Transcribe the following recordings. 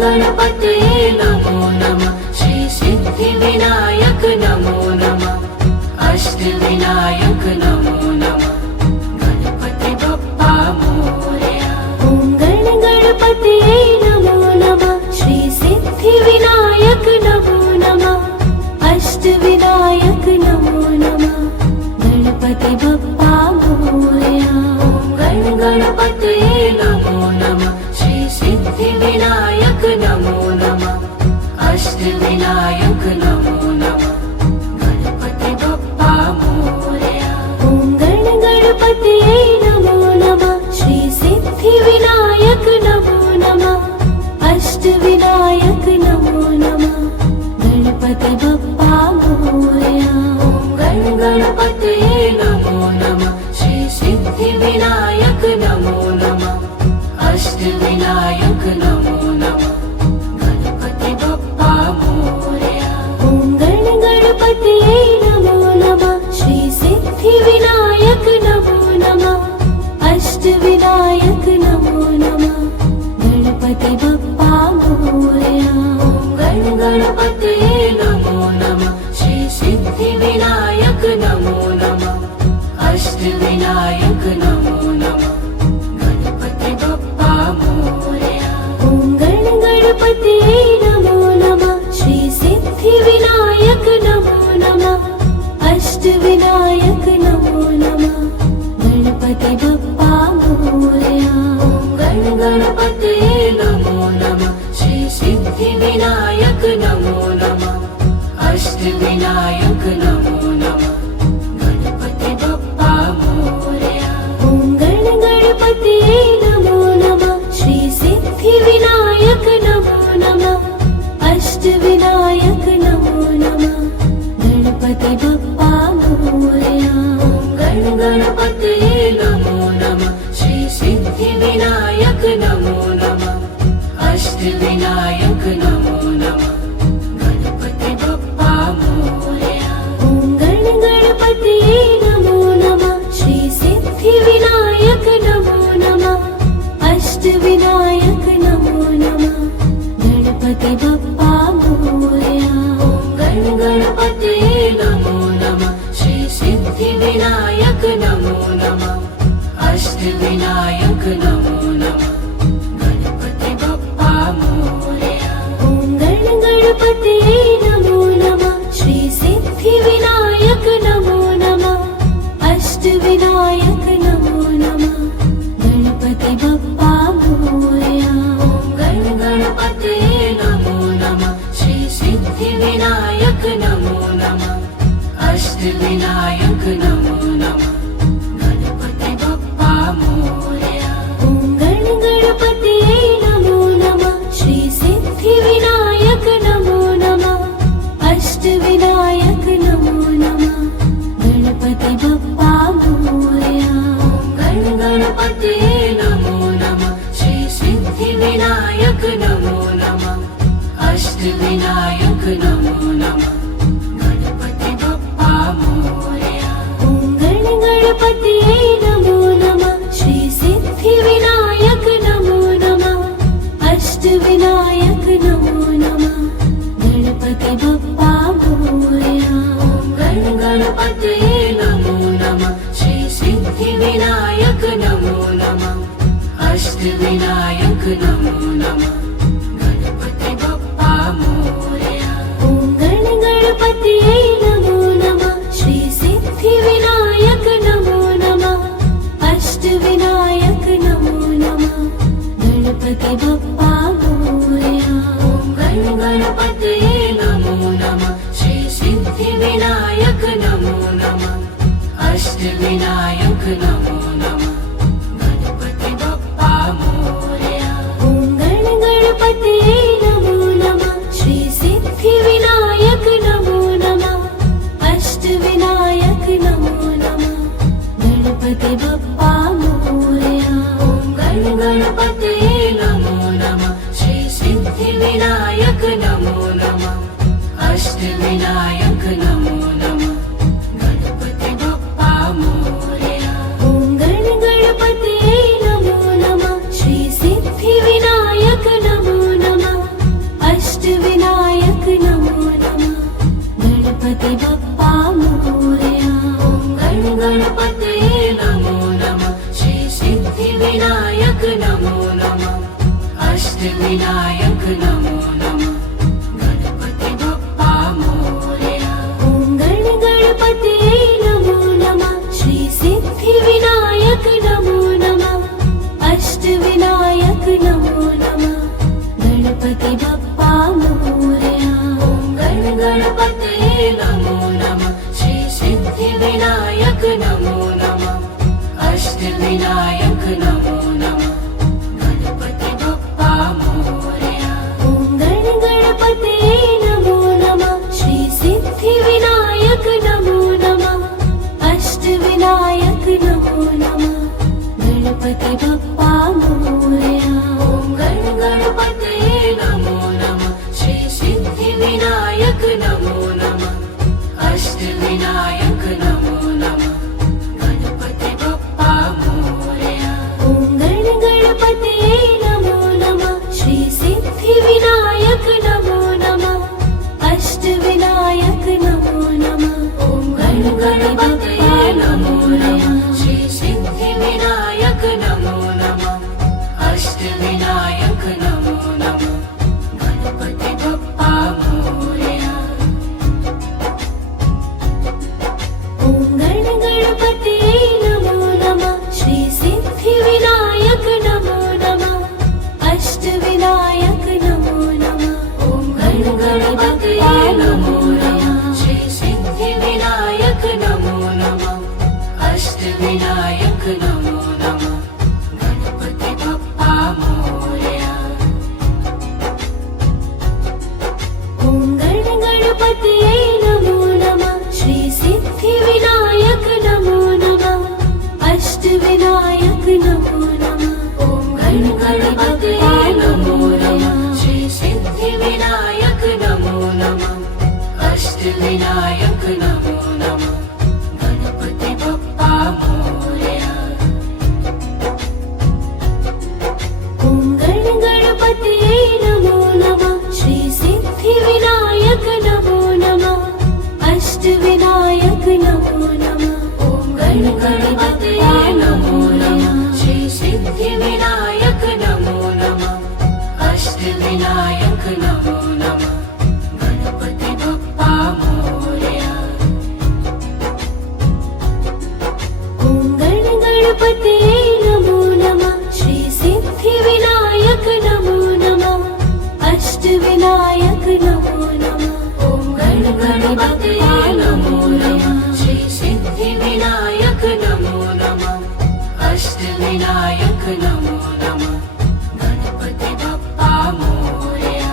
गणपतये नमो नमः। श्री सिद्धिविनायक नमो नमः। अष्टविनायक नमो नमः। गणपति बप्पा मोरया। ॐ गणपतये नमो नमः। श्री सिद्धिविनायक नमो नमः। अष्टविनायक नमो नमः। गणपति बप्पा मोरया। ॐ गणपतये नमो नमः। श्री सिद्धिविनायक नमो नमः। अष्टविनायक नमो नमः। गणपति बप्पा मोरया। ॐ गणपतये नमो नमः। श्री सिद्धिविनायक नमो नमः। अष्टविनायक नमो नमः। गणपति बप्पा मोरया। ॐ गणपतये नमो नमः। श्री सिद्धिविनायक नमो नमः। अष्टविनायक नमो नमः। गणपति बप्पा मोरया। ॐ गणपतये नमो नमः। श्री सिद्धिविनायक नमो नमः। अष्टविनायक नमो नमः। गणपति बप्पा मोरया। ॐ गणपतये नमो नमः। श्री सिद्धिविनायक नमो नमः। अष्टविनायक नमो नमः। गणपति बप्पा मोरया। ॐ गणपतये नमो नमः। श्री सिद्धिविनायक नमो नमः। अष्टविनायक नमो नमः। गणपति बप्पा मोरया। ॐ गणपतये नमो नमः। श्री सिद्धिविनायक नमो नमः। अष्टविनायक नमो नमः। गणपति बप्पा मोरया। ॐ गणपतये नमो नमः। श्री सिद्धिविनायक नमो नमः। अष्टविनायक नमो नमः। गणपति बप्पा मोरया। ॐ गणपतये नमो नमः। श्री सिद्धिविनायक नमो नमः। अष्टविनायक नमो नमः। गणपति बप्पा मोरया। ॐ गणपतये नमो नमः। श्री सिद्धिविनायक नमो नमः। अष्टविनायक नमो नमः। गणपति बप्पा मोरया। ॐ गणपतये नमो नमः। श्री सिद्धिविनायक नमो नमः। अष्टविनायक नमो नमः। गणपति बप्पा मोरया। ॐ गणपतये नमो नमः। श्री सिद्धिविनायक नमो नमः। अष्टविनायक नमो नमः। गणपति बप्पा मोरया। ॐ गणपतये नमो नमः। श्री सिद्धिविनायक नमो नमः। अष्टविनायक नमो नमः। गणपति बप्पा मोरया। ॐ गणपतये नमो नमः। श्री सिद्धिविनायक नमो नमः। अष्टविनायक नमो नमः। गणपति बप्पा मोरया। ॐ गणपतये नमो नमः। श्री सिद्धिविनायक नमो नमः। अष्टविनायक नमो नमः। गणपति बप्पा मोरया। ॐ गणपतये नमो नमः। श्री सिद्धिविनायक नमो नमः। अष्टविनायक नमो नमः। गणपति बप्पा मोरया। ॐ गणपतये नमो नमः। श्री सिद्धिविनायक नमो नमः। अष्टविनायक नमो नमः। गणपति बप्पा मोरया। ॐ गणपतये नमो नमः। श्री सिद्धिविनायक नमो नमः। अष्टविनायक नमो नमः। गणपति बप्पा मोरया। ॐ गणपतये नमो नमः। श्री सिद्धिविनायक नमो नमः। अष्टविनायक नमो नमः। गणपति बप्पा मोरया। ॐ गणपतये नमो नमः। श्री सिद्धिविनायक नमो नमः। अष्टविनायक नमो नमः। गणपति बप्पा मोरया। ॐ गणपतये नमो नमः। श्री सिद्धिविनायक नमो नमः। अष्टविनायक नमो नमः। गणपति बप्पा मोरया। ॐ अष्टविनायक नमो नमः गणपति बप्पा मोरया ॐ गणपतये नमो नमः श्री सिद्धिविनायक नमो नमः अष्टविनायक नमो नमः गणपति बप्पा मोरया ॐ गणपतये नमो नमः श्री सिद्धिविनायक नमो नमः अष्टविनायक नमो नमः गणपति बप्पा मोरया ॐ गणपतये नमो नमः श्री सिद्धिविनायक नमो नमः अष्टविनायक नमो नमः गणपति बप्पा मोरया ॐ गणपतये नमो नमः श्री सिद्धिविनायक नमो नमः अष्टविनायक नमो नमः गणपति बप्पा मोरया ॐ गणपतये नमो नमः श्री सिद्धिविनायक नमो नमः अष्टविनायक नमो नमः ॐ गणपतये नमो नमः श्री सिद्धिविनायक नमो नमः अष्टविनायक नमो नमः गणपति बप्पा मोरया ॐ गणपतये नमो नमः श्री सिद्धिविनायक नमो नमः अष्टविनायक नमो नमः ॐ गणपतये नमो नमः श्री सिद्धिविनायक नमो नमः अष्टविनायक नमो नमः गणपति बप्पा मोरया ॐ गणपतये नमो नमः श्री सिद्धिविनायक नमो नमः अष्टविनायक नमो नमः ॐ गणपतये नमो नमः श्री सिद्धिविनायक नमो नमः अष्टविनायक नमो नमः गणपति बप्पा मोरया ॐ गणपतये नमो नमः श्री सिद्धिविनायक नमो नमः अष्टविनायक नमो नमः ॐ गणपतये नमो नमः श्री सिद्धिविनायक नमो नमः अष्टविनायक नमो नमः गणपति बप्पा मोरया ॐ गणपतये नमो नमः श्री सिद्धिविनायक नमो नमः अष्टविनायक नमो नमः ॐ गणपतये नमो नमः श्री सिद्धिविनायक नमो नमः अष्टविनायक नमो नमः गणपति बप्पा मोरया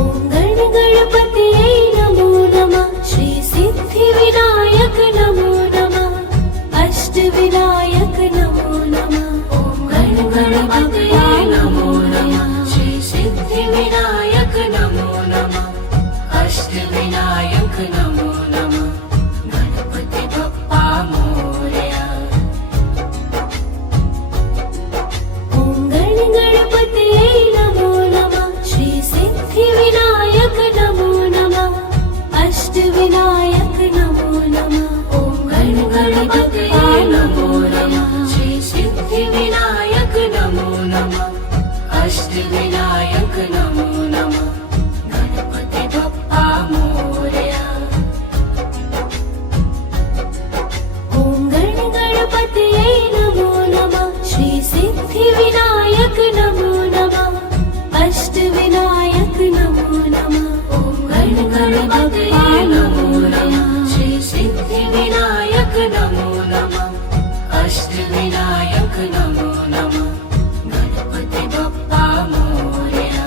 ॐ गणपतये नमो नमः श्री सिद्धिविनायक नमो नमः अष्टविनायक नमो नमः ॐ गणपतये नमो नमः श्री सिद्धिविनायक नमो नमः अष्टविनायक नमो नमः गणपति बप्पा मोरया ॐ गणपतये नमो नमः श्री सिद्धिविनायक नमो नमः अष्टविनायक नमो नमः ॐ गणपतये नमो नमः श्री सिद्धिविनायक नमो नमः अष्टविनायक नमो नमः गणपति बप्पा मोरया ॐ गणपतये नमो नमः श्री सिद्धिविनायक नमो नमः अष्टविनायक नमो नमः ॐ गणपतये नमो नमः श्री सिद्धिविनायक नमो नमः अष्टविनायक नमो नमः गणपति बप्पा मोरया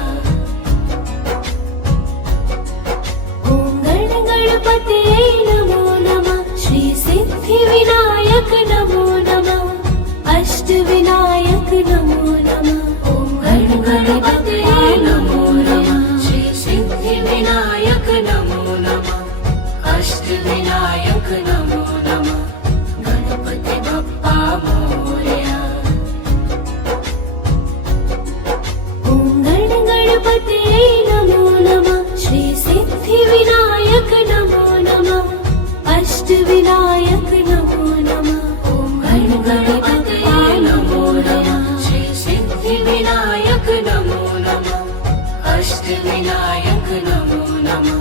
सिद्धिविनायक नमो नमः अष्टविनायक नमो नमः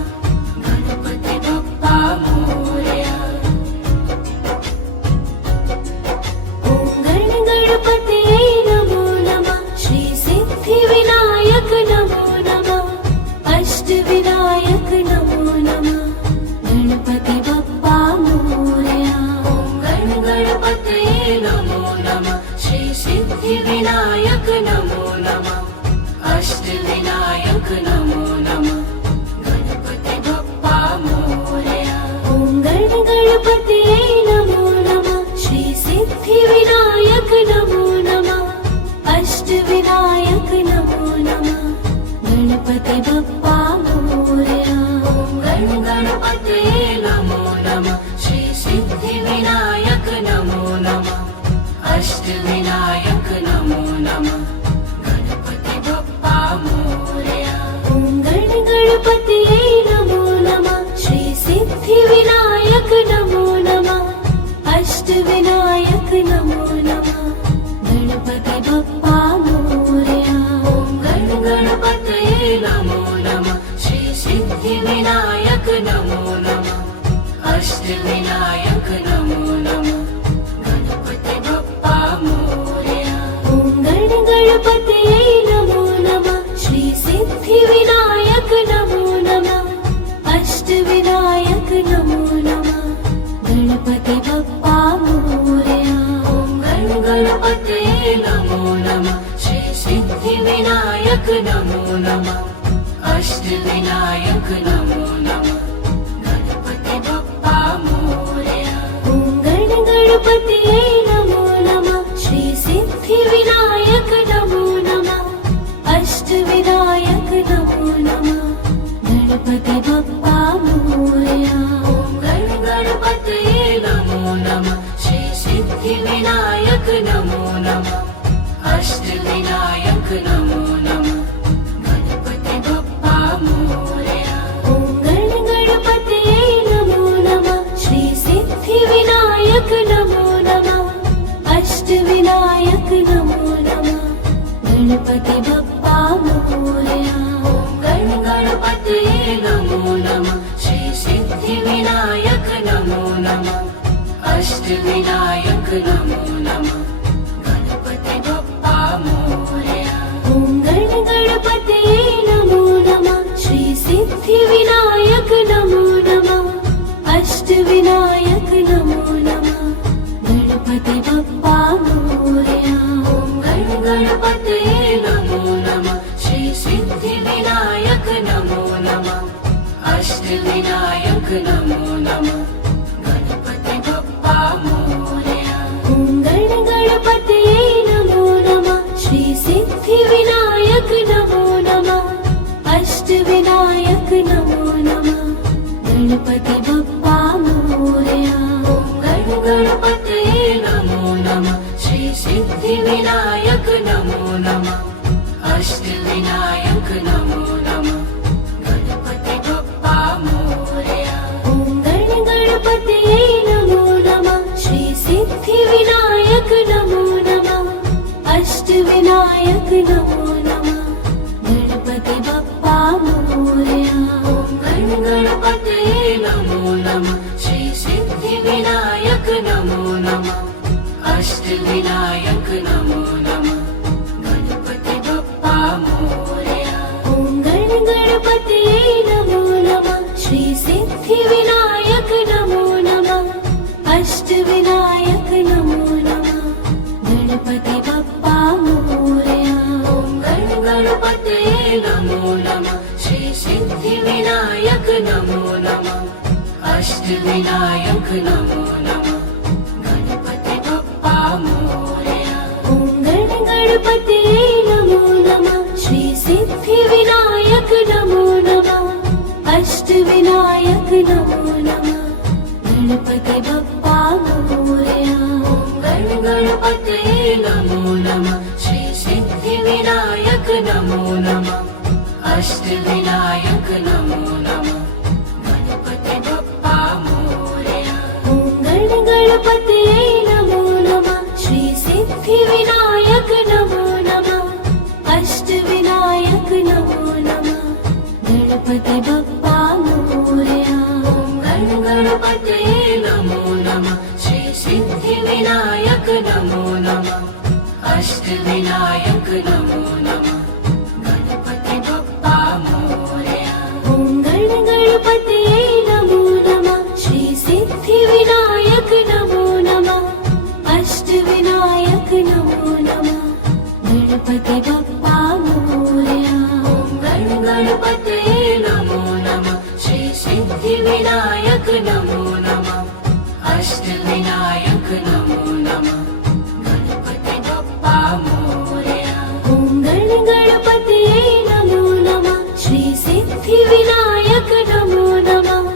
गणपती बाप्पा मोरया ॐ गणपतये नमो नमः श्री सिद्धिविनायक नमो नमः अष्टविनायक नमो नमः गणपती बाप्पा मोरया ॐ गणपतये नमो नमः श्री सिद्धिविनायक नमो नमः अष्टविनायक नमो नमः गणपती बाप्पा मोरया ॐ गणपतये नमो नमः श्री सिद्धिविनायक नमो नमः अष्टविनायक नमो नमः गणपती बाप्पा मोरया ॐ गणपतये नमो नमः श्री सिद्धिविनायक नमो नमः अष्टविनायक नमो नमः गणपती बाप्पा मोरया ॐ गणपतये नमो नमः श्री सिद्धिविनायक नमो नमः अष्टविनायक नमो नमः गणपती बाप्पा मोरया ॐ गणपतये नमो नमः श्री सिद्धिविनायक नमो नमः अष्टविनायक नमो नमः गणपती बाप्पा मोरया ॐ गणपतये नमो नमः श्री सिद्धिविनायक नमो नमः अष्टविनायक नमो नमः गणपती बाप्पा मोरया ॐ गणपतये नमो नमः श्री सिद्धिविनायक नमो नमः अष्टविनायक नमो नमः गणपती बाप्पा मोरया ॐ गणपतये नमो नमः श्री सिद्धिविनायक नमो नमः अष्टविनायक नमो नमः गणपती बाप्पा मोरया ॐ गणपतये नमो नमः श्री सिद्धिविनायक नमो नमः अष्टविनायक नमो नमः गणपती बाप्पा मोरया ॐ गणपतये नमो नमः श्री सिद्धिविनायक नमो नमः अष्टविनायक नमो नमः गणपती बाप्पा मोरया ॐ गणपतये नमो नमः श्री सिद्धिविनायक नमो नमः अष्टविनायक नमो नमः गणपती बाप्पा मोरया ॐ गणपतये नमो नमः श्री सिद्धिविनायक नमो नमः अष्टविनायक नमो नमः गणपती बाप्पा मोरया ॐ गणपतये नमो नमः श्री सिद्धिविनायक नमो नमः अष्टविनायक नमो नमः गणपती बाप्पा मोरया ॐ गणपतये नमो नमः श्री सिद्धिविनायक नमो नमः अष्टविनायक नमो नमः गणपती बाप्पा मोरया ॐ गणपतये नमो नमः श्री सिद्धिविनायक नमो नमः अष्टविनायक नमो नमः गणपती बाप्पा मोरया ॐ गणपतये नमो नमः श्री सिद्धिविनायक नमो नमः अष्टविनायक नमो नमः गणपती बाप्पा मोरया ॐ गणपतये नमो नमः श्री सिद्धिविनायक नमो नमः अष्टविनायक नमो नमः गणपती बाप्पा मोरया ॐ गणपतये नमो नमः श्री सिद्धिविनायक नमो नमः अष्टविनायक नमो नमः गणपती बाप्पा मोरया ॐ गणपतये नमो नमः श्री सिद्धिविनायक नमो नमः अष्टविनायक नमो नमः गणपती बाप्पा मोरया ॐ गणपतये नमो नमः श्री सिद्धिविनायक नमो नमः अष्टविनायक नमो नमः गणपती बाप्पा मोरया ॐ गणपतये नमो नमः श्री सिद्धिविनायक नमो नमः अष्टविनायक नमो नमः गणपती बाप्पा मोरया ॐ सिद्धिविनायक नमो नमः गणपति बप्पा मोरया ॐ गणपतये नमो नमः श्री सिद्धिविनायक नमो नमः अष्टविनायक नमो नमः गणपति बप्पा मोरया गणपतये नमो नमः श्री सिद्धिविनायक नमो नमः अष्टविनायक नमो नमः गणपति बप्पा मोरया ॐ गणपतये नमो नमः श्री सिद्धिविनायक नमो नमः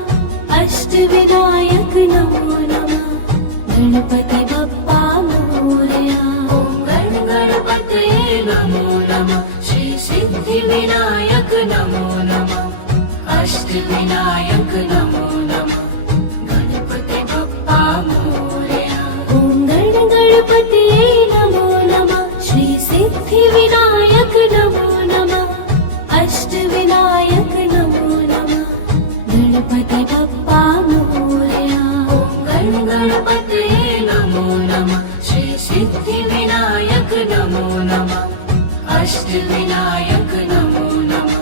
अष्टविनायक नमो नमः गणपति बप्पा मोरया गणपतये नमो नमः श्री सिद्धिविनायक नमो नमः अष्टविनायक नमो नमः गणपति बप्पा मोरया ॐ गणपतये नमो नमः श्री सिद्धिविनायक नमो नमः अष्टविनायक नमो नमः गणपति बप्पा मोरया गणपतये नमो नमः श्री सिद्धिविनायक नमो नमः अष्टविनायक नमो नमः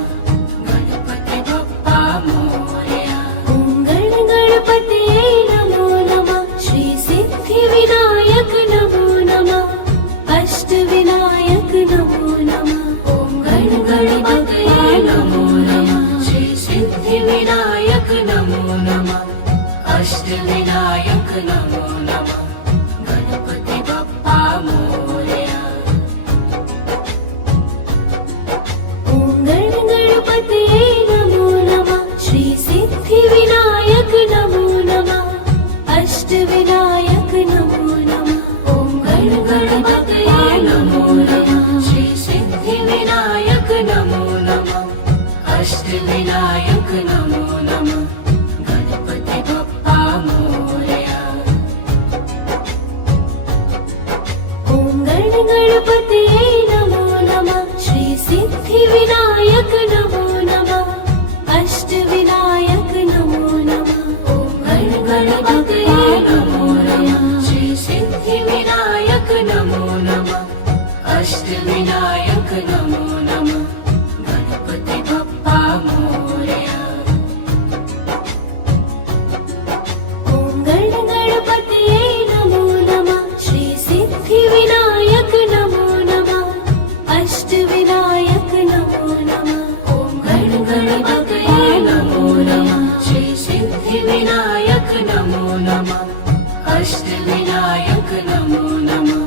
गणपति बप्पा मोरया ॐ गणपतये नमो नमः श्री सिद्धिविनायक नमो नमः अष्टविनायक नमो नमः गणपतये नमो नमः श्री सिद्धिविनायक नमो नमः अष्टविनायक नमो नमः गणपति बप्पा मोरया ॐ गणपतये नमो नमः श्री सिद्धिविनायक नमो नमः अष्टविनायक नमो नमः गणपतये नमो नमः श्री सिद्धिविनायक नमो नमः अष्टविनायक नमो नमः गणपति बप्पा मोरया ॐ गणपतये नमो नमः श्री सिद्धिविनायक नमो नमः अष्टविनायक नमो नमः गणपतये नमो नमः श्री सिद्धिविनायक नमो नमः अष्टविनायक नमो नमः गणपति बप्पा मोरया ॐ गणपतये नमो नमः श्री सिद्धिविनायक नमो नमः अष्टविनायक नमो नमः गणपतये नमो नमः श्री सिद्धिविनायक नमो नमः अष्टविनायक नमो नमः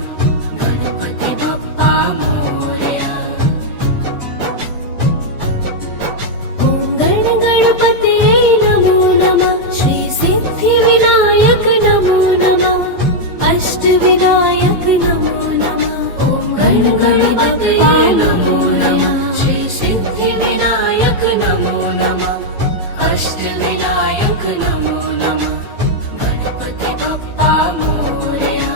गणपति बप्पा मोरया ॐ गणपतये नमो नमः श्री सिद्धिविनायक नमो नमः अष्टविनायक नमो नमः गणपतये नमो नमः श्री सिद्धिविनायक नमो नमः अष्टविनायक नमो नमः गणपति बप्पा मोरया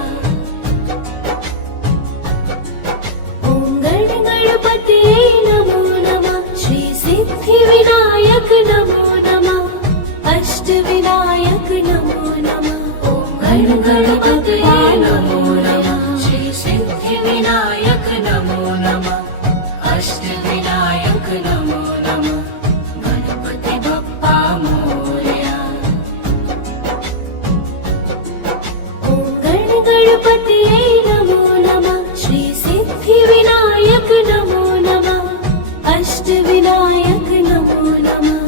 ॐ गणपतये नमो नमः श्री सिद्धिविनायक नमो नमः अष्टविनायक नमो नमः गणपतये नमो नमः श्री सिद्धिविनायक नमो नमः अष्टविनायक नमो नमः गणपति बप्पा मोरया ॐ गणपतये नमो नमः श्री सिद्धिविनायक नमो नमः अष्टविनायक नमो नमः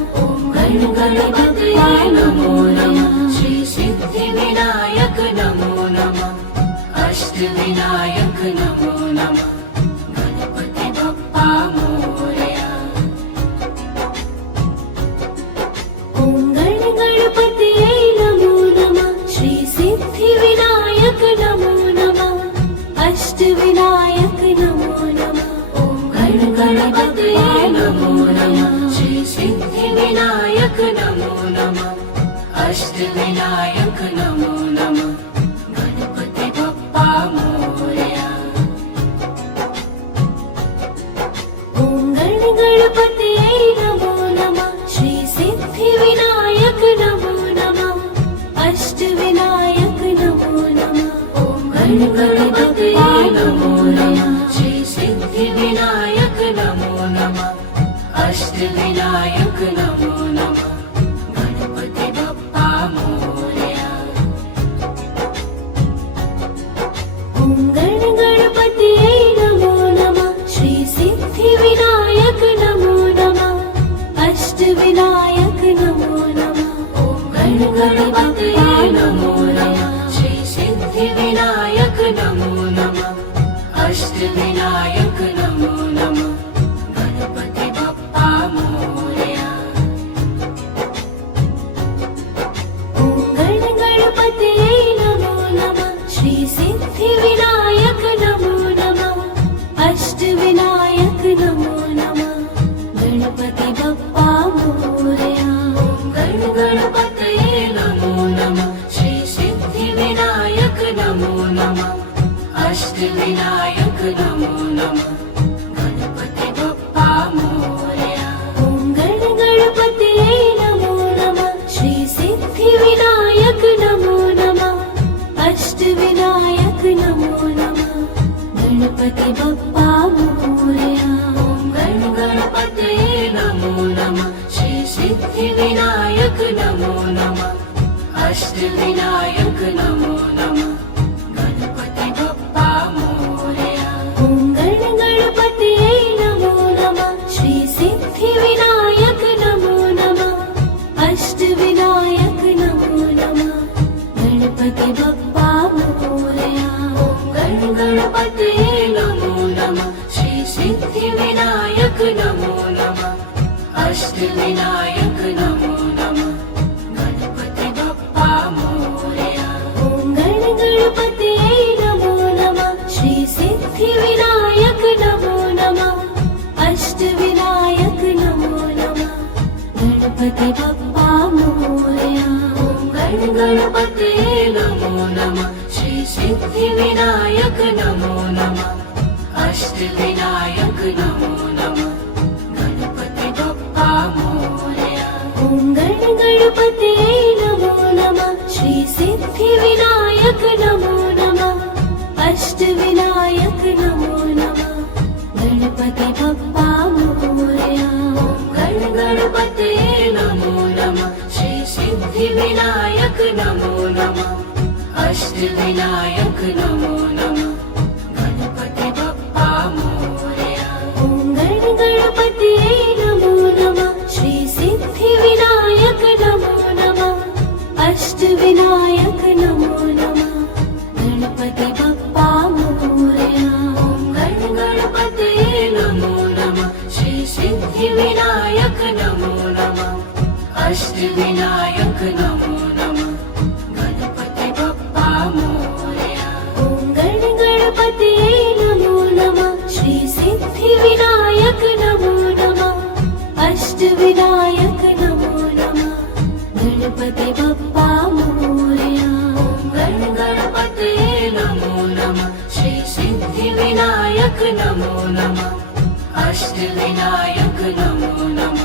गणपतये नमो नमः श्री सिद्धिविनायक नमो नमः अष्टविनायक नमो नमः गणपति बप्पा मोरया ॐ गणपतये नमो नमः श्री सिद्धिविनायक नमो नमः अष्टविनायक नमो नमः गणपतये नमो नमः श्री सिद्धिविनायक नमो नमः अष्टविनायक नमो नमः गणपति बप्पा मोरया ॐ गणपतये नमो नमः श्री सिद्धिविनायक नमो नमः अष्टविनायक नमो नमः गणपतये नमो नमः श्री सिद्धि सिद्धिविनायक नमो नमः अष्टविनायक नमो नमः गणपती बाप्पा मोरया ॐ गणपतये नमो नमः श्री सिद्धिविनायक नमो नमः अष्टविनायक नमो नमः ॐ गणपतये नमो नमः श्री सिद्धिविनायक नमो नमः अष्टविनायक नमो नमः गणपती बाप्पा मोरया ॐ गणपतये नमो नमः श्री सिद्धिविनायक नमो नमः अष्टविनायक नमो नमः गणपती बाप्पा मोरया गणपतये नमो नमः श्री सिद्धिविनायक नमो नमः अष्टविनायक नमो नमः गणपती बाप्पा मोरया ॐ गणपतये नमो नमः श्री सिद्धिविनायक नमो नमः अष्टविनायक नमो नमः गणपती बाप्पा मोरया गणपतये नमो नमः श्री सिद्धिविनायक नमो नमः अष्टविनायक नमो नमः गणपती बाप्पा मोरया ॐ गणपतये नमो नमः श्री सिद्धिविनायक नमो नमः अष्टविनायक नमो नमः गणपती बाप्पा मोरया गणपतये नमो नमः श्री सिद्धिविनायक नमो नमः अष्टविनायक नमो नमः गणपती बाप्पा मोरया ॐ गणपतये नमो नमः श्री सिद्धिविनायक नमो नमः अष्टविनायक नमो नमः गणपती बाप्पा मोरया गणपतये नमो नमः श्री सिद्धिविनायक नमो नमः अष्टविनायक नमो नमः गणपती बाप्पा मोरया ॐ गणपतये नमो नमः श्री सिद्धिविनायक नमो नमः अष्टविनायक नमो नमः गणपती बाप्पा मोरया गणपतये नमो नमः श्री सिद्धिविनायक नमो नमः अष्टविनायक नमो नमः गणपती बाप्पा मोरया ॐ गणपतये नमो नमः श्री सिद्धिविनायक नमो नमः अष्टविनायक नमो नमः गणपती बाप्पा मोरया गणपतये नमो नमः श्री सिद्धिविनायक नमो नमः अष्टविनायक नमो नमः गणपती बाप्पा मोरया ॐ गणपतये नमो नमः श्री सिद्धिविनायक नमो नमः अष्टविनायक नमो नमः गणपती बाप्पा मोरया गणपतये नमो नमः श्री सिद्धिविनायक नमो नमः अष्टविनायक नमो नमः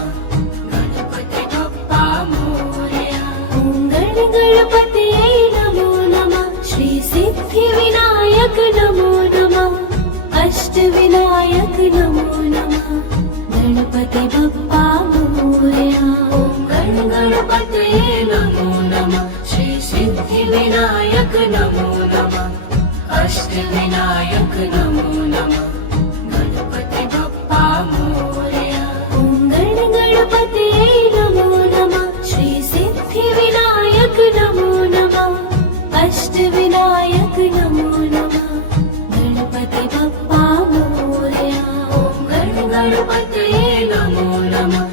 गणपती बाप्पा मोरया ॐ गणपतये नमो नमः श्री सिद्धिविनायक नमो नमः अष्टविनायक नमो नमः गणपती बाप्पा मोरया गणपतये नमो नमः श्री सिद्धिविनायक नमो नमः अष्टविनायक नमो नमः गणपती बाप्पा मोरया ॐ गणपतये नमो नमः श्री सिद्धिविनायक नमो नमः अष्ट